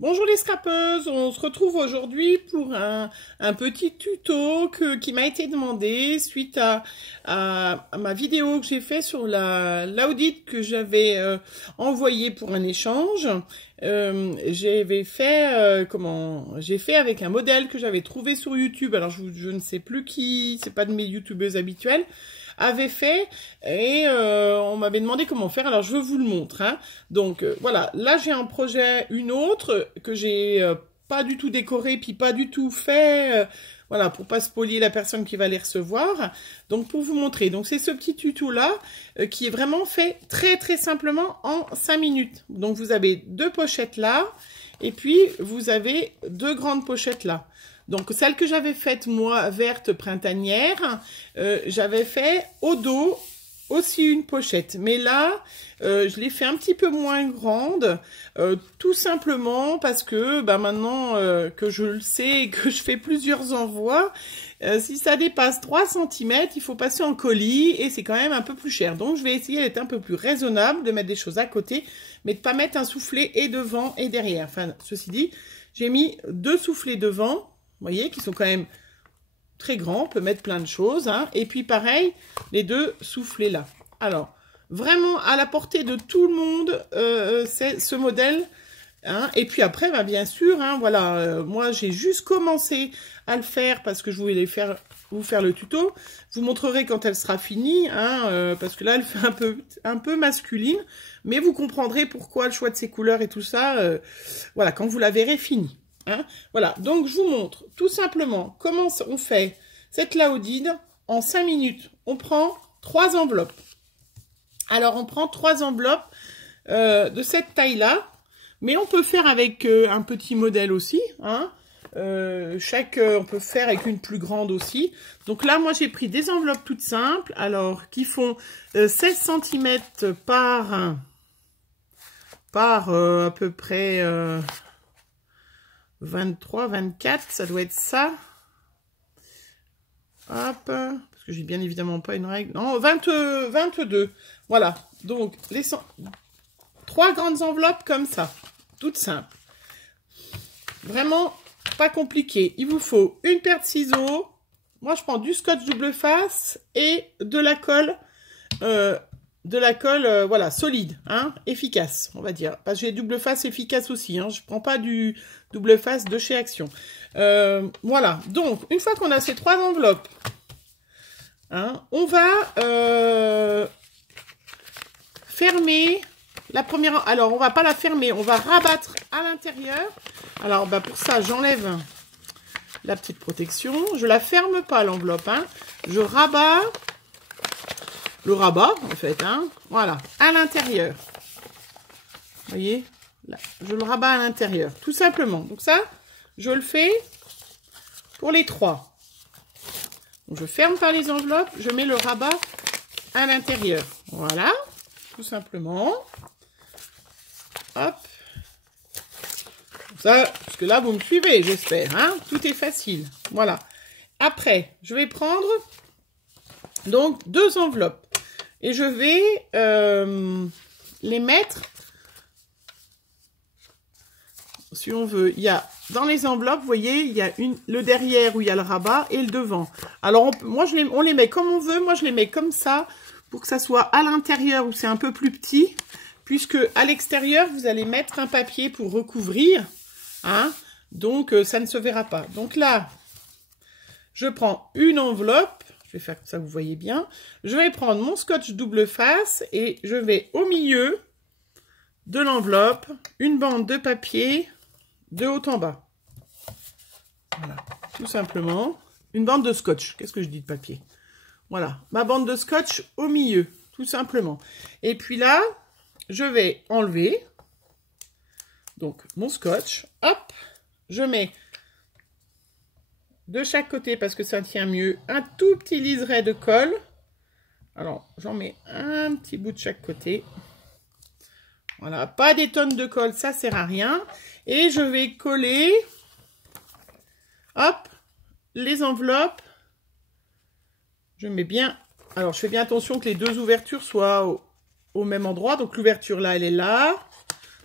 Bonjour les scrapeuses, on se retrouve aujourd'hui pour un petit tuto qui m'a été demandé suite à ma vidéo que j'ai fait sur l'audit que j'avais envoyé pour un échange. J'avais fait j'ai fait avec un modèle que j'avais trouvé sur YouTube. Alors je ne sais plus qui, c'est pas de mes youtubeuses habituelles, avait fait et on m'avait demandé comment faire. Alors je vous le montre, hein. Donc voilà, là j'ai un projet, une autre que j'ai pas du tout décoré puis pas du tout fait, voilà, pour pas spolier la personne qui va les recevoir. Donc pour vous montrer, donc c'est ce petit tuto là qui est vraiment fait très simplement en 5 minutes. Donc vous avez deux pochettes là et puis vous avez deux grandes pochettes là. Donc, celle que j'avais faite, moi, verte printanière, j'avais fait au dos aussi une pochette. Mais là, je l'ai fait un petit peu moins grande, tout simplement parce que maintenant que je le sais et que je fais plusieurs envois, si ça dépasse 3 cm, il faut passer en colis et c'est quand même un peu plus cher. Donc, je vais essayer d'être un peu plus raisonnable, de mettre des choses à côté, mais de ne pas mettre un soufflet et devant et derrière. Enfin, ceci dit, j'ai mis deux soufflets devant. Vous voyez, qui sont quand même très grands, on peut mettre plein de choses, hein. Et puis pareil, les deux soufflets là. Alors, vraiment à la portée de tout le monde, c'est ce modèle, hein. Et puis après, bien sûr, hein, voilà, moi j'ai juste commencé à le faire parce que je voulais vous faire le tuto. Je vous montrerai quand elle sera finie, hein, parce que là elle fait un peu masculine, mais vous comprendrez pourquoi le choix de ses couleurs et tout ça, voilà, quand vous la verrez finie. Hein, voilà, donc je vous montre tout simplement comment on fait cette laudide en 5 minutes. On prend 3 enveloppes. Alors, on prend 3 enveloppes de cette taille-là, mais on peut faire avec un petit modèle aussi. Hein, on peut faire avec une plus grande aussi. Donc là, moi, j'ai pris des enveloppes toutes simples, alors qui font 16 cm par à peu près... 23, 24, ça doit être ça. Hop, parce que j'ai bien évidemment pas une règle. Non, 22. Voilà, donc les 3 grandes enveloppes comme ça, toutes simples. Vraiment pas compliqué. Il vous faut une paire de ciseaux. Moi, je prends du scotch double face et de la colle. Voilà, solide, hein, efficace, on va dire. Parce que j'ai double face efficace aussi, hein. Je prends pas du double face de chez Action. Voilà, donc, une fois qu'on a ces 3 enveloppes, hein, on va fermer la première... Alors, on va pas la fermer, on va rabattre à l'intérieur. Alors, pour ça, j'enlève la petite protection. Je la ferme pas, l'enveloppe, hein. Je rabats... Le rabat, en fait, hein, voilà, à l'intérieur. Vous voyez, là, je le rabats à l'intérieur, tout simplement. Donc ça, je le fais pour les 3. Donc, je ferme pas les enveloppes, je mets le rabat à l'intérieur. Voilà, tout simplement. Hop. Ça, parce que là, vous me suivez, j'espère, hein, tout est facile. Voilà. Après, je vais prendre donc 2 enveloppes. Et je vais les mettre, si on veut, il y a dans les enveloppes, vous voyez, il y a le derrière où il y a le rabat et le devant. Alors, on les met comme on veut, moi je les mets comme ça, pour que ça soit à l'intérieur où c'est un peu plus petit, puisque à l'extérieur, vous allez mettre un papier pour recouvrir, hein, donc ça ne se verra pas. Donc là, je prends une enveloppe. Je vais faire comme ça, vous voyez bien. Je vais prendre mon scotch double face et je vais au milieu de l'enveloppe, une bande de papier de haut en bas. Voilà, tout simplement. Une bande de scotch. Qu'est-ce que je dis de papier? Voilà, ma bande de scotch au milieu, tout simplement. Et puis là, je vais enlever donc mon scotch. Hop, je mets... de chaque côté, parce que ça tient mieux, un tout petit liseré de colle. Alors, j'en mets un petit bout de chaque côté. Voilà, pas des tonnes de colle, ça sert à rien. Et je vais coller, hop, les enveloppes. Je mets bien, alors je fais bien attention que les deux ouvertures soient au même endroit. Donc l'ouverture là, elle est là.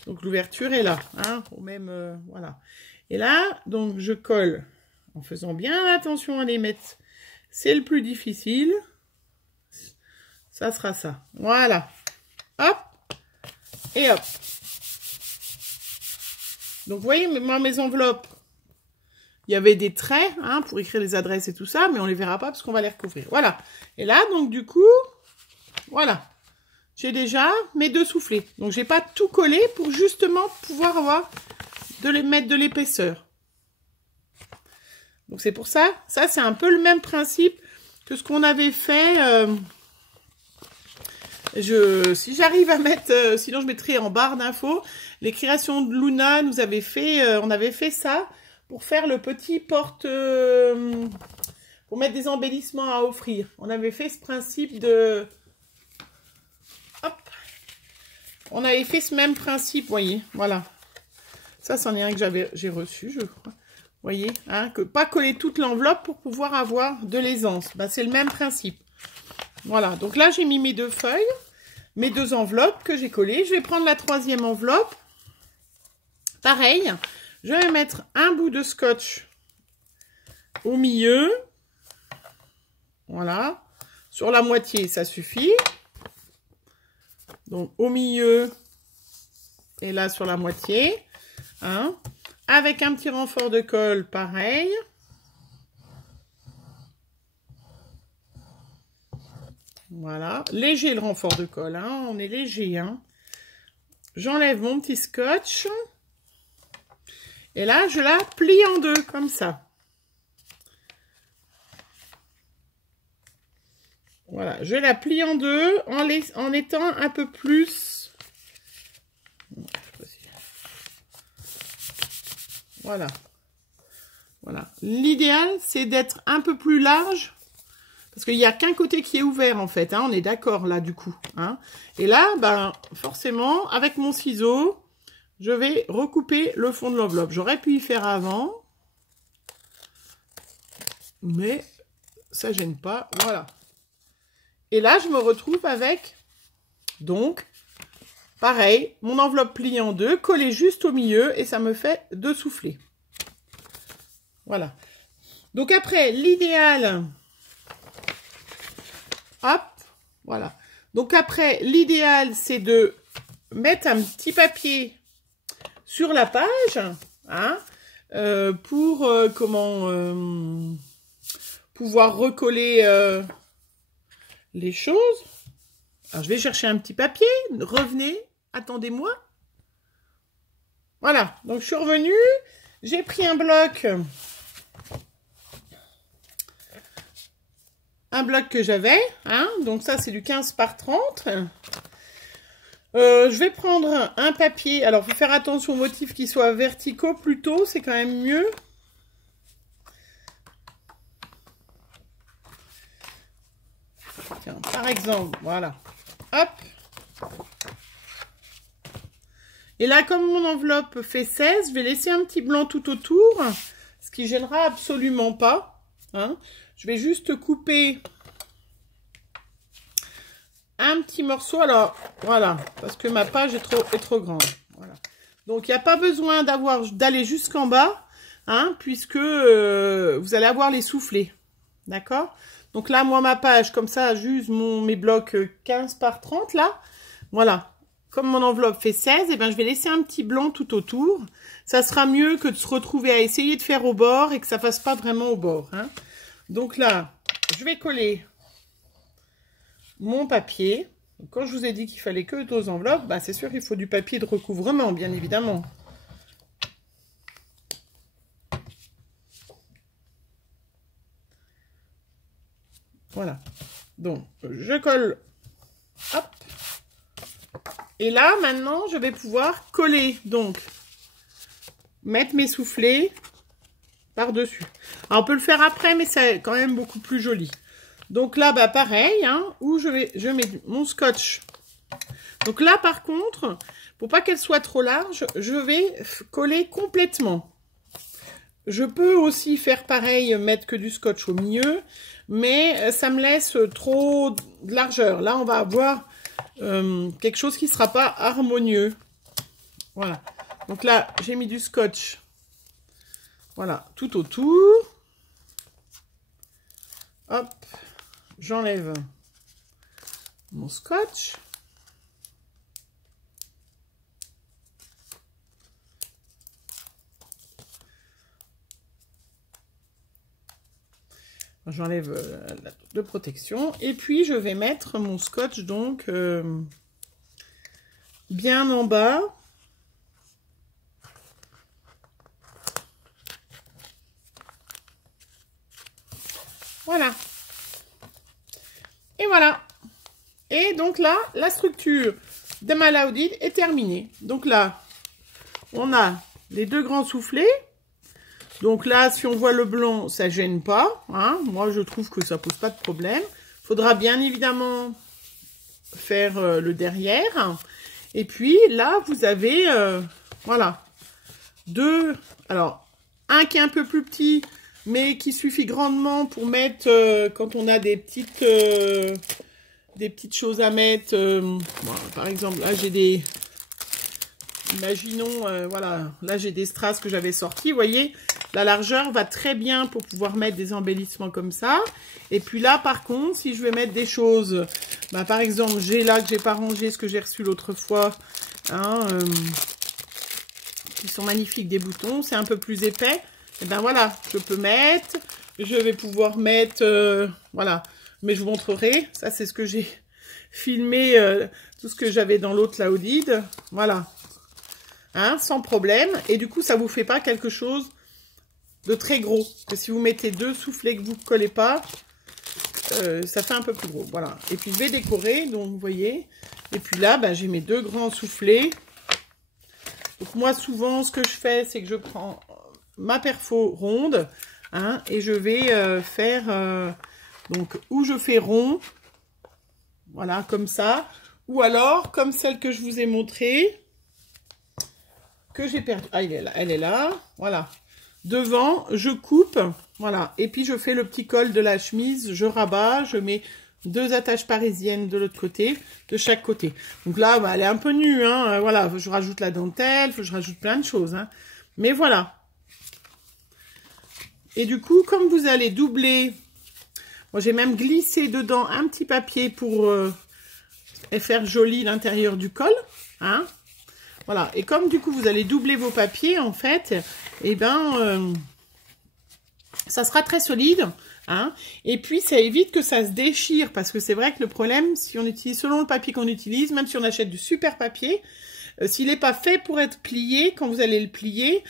Donc l'ouverture est là, hein, au même, voilà. Et là, donc je colle en faisant bien attention à les mettre. C'est le plus difficile. Ça sera ça. Voilà. Hop. Et hop. Donc vous voyez, moi mes enveloppes, il y avait des traits, hein, pour écrire les adresses et tout ça, mais on les verra pas parce qu'on va les recouvrir. Voilà. Et là, donc du coup, voilà. J'ai déjà mes 2 soufflets. Donc j'ai pas tout collé pour justement pouvoir avoir mettre de l'épaisseur. Donc c'est pour ça, ça c'est un peu le même principe que ce qu'on avait fait. Si j'arrive à mettre, sinon je mettrai en barre d'infos, les créations de Luna nous avait fait, on avait fait ça pour faire le petit porte, pour mettre des embellissements à offrir. On avait fait ce principe de, hop, on avait fait ce même principe, voyez, voilà. Ça, c'en est un que j'ai reçu, je crois. Vous voyez, hein, que pas coller toute l'enveloppe pour pouvoir avoir de l'aisance. Ben, c'est le même principe. Voilà, donc là, j'ai mis mes 2 feuilles, mes 2 enveloppes que j'ai collées. Je vais prendre la 3e enveloppe. Pareil, je vais mettre un bout de scotch au milieu. Voilà, sur la moitié, ça suffit. Donc, au milieu et là, sur la moitié. Hein, avec un petit renfort de colle, pareil. Voilà, léger le renfort de colle, hein, on est léger. Hein. J'enlève mon petit scotch. Et là, je la plie en 2, comme ça. Voilà, je la plie en 2 en étant un peu plus... Voilà. Voilà. L'idéal, c'est d'être un peu plus large. Parce qu'il n'y a qu'un côté qui est ouvert, en fait. Hein, on est d'accord, là, du coup. Hein. Et là, ben, forcément, avec mon ciseau, je vais recouper le fond de l'enveloppe. J'aurais pu y faire avant. Mais ça ne gêne pas. Voilà. Et là, je me retrouve avec, donc, pareil, mon enveloppe pliée en 2, collée juste au milieu, et ça me fait 2 soufflets. Voilà. Donc après, l'idéal... Hop, voilà. Donc après, l'idéal, c'est de mettre un petit papier sur la page, hein, pour, pouvoir recoller les choses. Alors, je vais chercher un petit papier. Revenez. Attendez-moi. Voilà, donc je suis revenue, j'ai pris un bloc que j'avais, hein, donc ça c'est du 15 par 30. Je vais prendre un papier, alors il faut faire attention aux motifs qui soient verticaux plutôt, c'est quand même mieux. Tiens, par exemple, voilà, hop. Et là, comme mon enveloppe fait 16, je vais laisser un petit blanc tout autour, ce qui gênera absolument pas. Hein. Je vais juste couper un petit morceau. Alors, voilà, parce que ma page est trop grande. Voilà. Donc, il n'y a pas besoin d'aller jusqu'en bas, hein, puisque vous allez avoir les soufflets. D'accord? Donc là, moi, ma page, comme ça, juste mes blocs 15 par 30, là. Voilà. Comme mon enveloppe fait 16, eh ben, je vais laisser un petit blanc tout autour. Ça sera mieux que de se retrouver à essayer de faire au bord et que ça fasse pas vraiment au bord. Hein. Donc là, je vais coller mon papier. Donc, quand je vous ai dit qu'il fallait que 2 enveloppes, bah, c'est sûr qu'il faut du papier de recouvrement, bien évidemment. Voilà. Donc, je colle. Hop. Et là, maintenant, je vais pouvoir coller, donc, mettre mes soufflets par-dessus. Alors, on peut le faire après, mais c'est quand même beaucoup plus joli. Donc là, bah, pareil, hein, où je mets mon scotch. Donc là, par contre, pour pas qu'elle soit trop large, je vais coller complètement. Je peux aussi faire pareil, mettre que du scotch au milieu, mais ça me laisse trop de largeur. Là, on va avoir... quelque chose qui ne sera pas harmonieux. Voilà. Donc là, j'ai mis du scotch. Voilà, tout autour. Hop, j'enlève mon scotch. J'enlève la de protection. Et puis, je vais mettre mon scotch, donc, bien en bas. Voilà. Et voilà. Et donc là, la structure de ma Laudide est terminée. Donc là, on a les deux grands soufflets. Donc là, si on voit le blanc, ça gêne pas. Hein. Moi, je trouve que ça pose pas de problème. Il faudra bien évidemment faire le derrière. Et puis là, vous avez, voilà, deux. Alors, un qui est un peu plus petit, mais qui suffit grandement pour mettre, quand on a des petites choses à mettre. Bon, par exemple, là, j'ai des... Imaginons, voilà, là, j'ai des strass que j'avais sortis, vous voyez. La largeur va très bien pour pouvoir mettre des embellissements comme ça. Et puis là, par contre, si je vais mettre des choses, bah, par exemple, j'ai là que j'ai pas rangé ce que j'ai reçu l'autre fois, hein, qui sont magnifiques, des boutons, c'est un peu plus épais. Et ben voilà, je peux mettre, je vais pouvoir mettre, voilà. Mais je vous montrerai, ça c'est ce que j'ai filmé, tout ce que j'avais dans l'autre Laudide, voilà. Hein, sans problème. Et du coup, ça vous fait pas quelque chose de très gros. Que si vous mettez deux soufflets que vous ne collez pas, ça fait un peu plus gros. Voilà. Et puis je vais décorer, donc vous voyez. Et puis là, ben, j'ai mes deux grands soufflets. Donc moi, souvent, ce que je fais, c'est que je prends ma perfo ronde, hein, et je vais faire, donc, où je fais rond, voilà, comme ça. Ou alors, comme celle que je vous ai montrée, que j'ai perdu. Ah, elle est là, voilà. Devant, je coupe, voilà. Et puis, je fais le petit col de la chemise, je rabats, je mets deux attaches parisiennes de l'autre côté, de chaque côté. Donc là, bah, elle est un peu nue, hein. Voilà, je rajoute la dentelle, je rajoute plein de choses, hein. Mais voilà. Et du coup, comme vous allez doubler, moi, j'ai même glissé dedans un petit papier pour faire joli l'intérieur du col, hein. Voilà, et comme du coup vous allez doubler vos papiers en fait, et ben ça sera très solide, hein. Et puis ça évite que ça se déchire, parce que c'est vrai que le problème, si on utilise selon le papier qu'on utilise, même si on achète du super papier, s'il n'est pas fait pour être plié, quand vous allez le plier,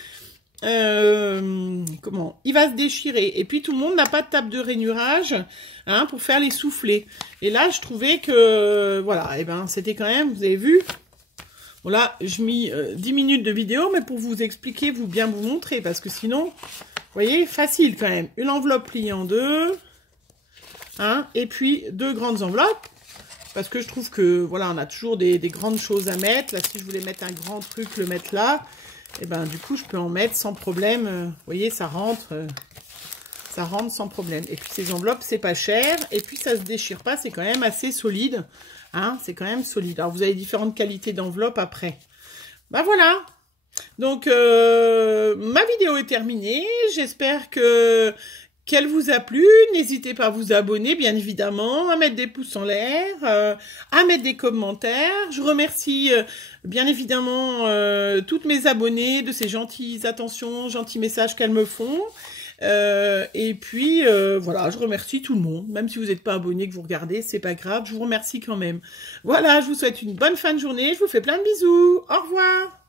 comment, il va se déchirer. Et puis tout le monde n'a pas de table de rainurage, hein, pour faire les soufflets. Et là je trouvais que voilà, et ben c'était quand même, vous avez vu. Bon là, je mis 10 minutes de vidéo, mais pour vous expliquer, bien vous montrer, parce que sinon, vous voyez, facile quand même. Une enveloppe pliée en deux, hein, et puis deux grandes enveloppes, parce que je trouve que, voilà, on a toujours des grandes choses à mettre. Là, si je voulais mettre un grand truc, le mettre là, et ben du coup, je peux en mettre sans problème. Vous voyez, ça rentre sans problème. Et puis ces enveloppes, c'est pas cher, et puis ça se déchire pas, c'est quand même assez solide. Hein, c'est quand même solide. Alors, vous avez différentes qualités d'enveloppe après. Ben voilà. Donc, ma vidéo est terminée. J'espère qu'elle vous a plu. N'hésitez pas à vous abonner, bien évidemment, à mettre des pouces en l'air, à mettre des commentaires. Je remercie, bien évidemment, toutes mes abonnées de ces gentilles attentions, gentils messages qu'elles me font. Et puis voilà, je remercie tout le monde, même si vous n'êtes pas abonné, que vous regardez, c'est pas grave, je vous remercie quand même. Voilà, je vous souhaite une bonne fin de journée, je vous fais plein de bisous, au revoir.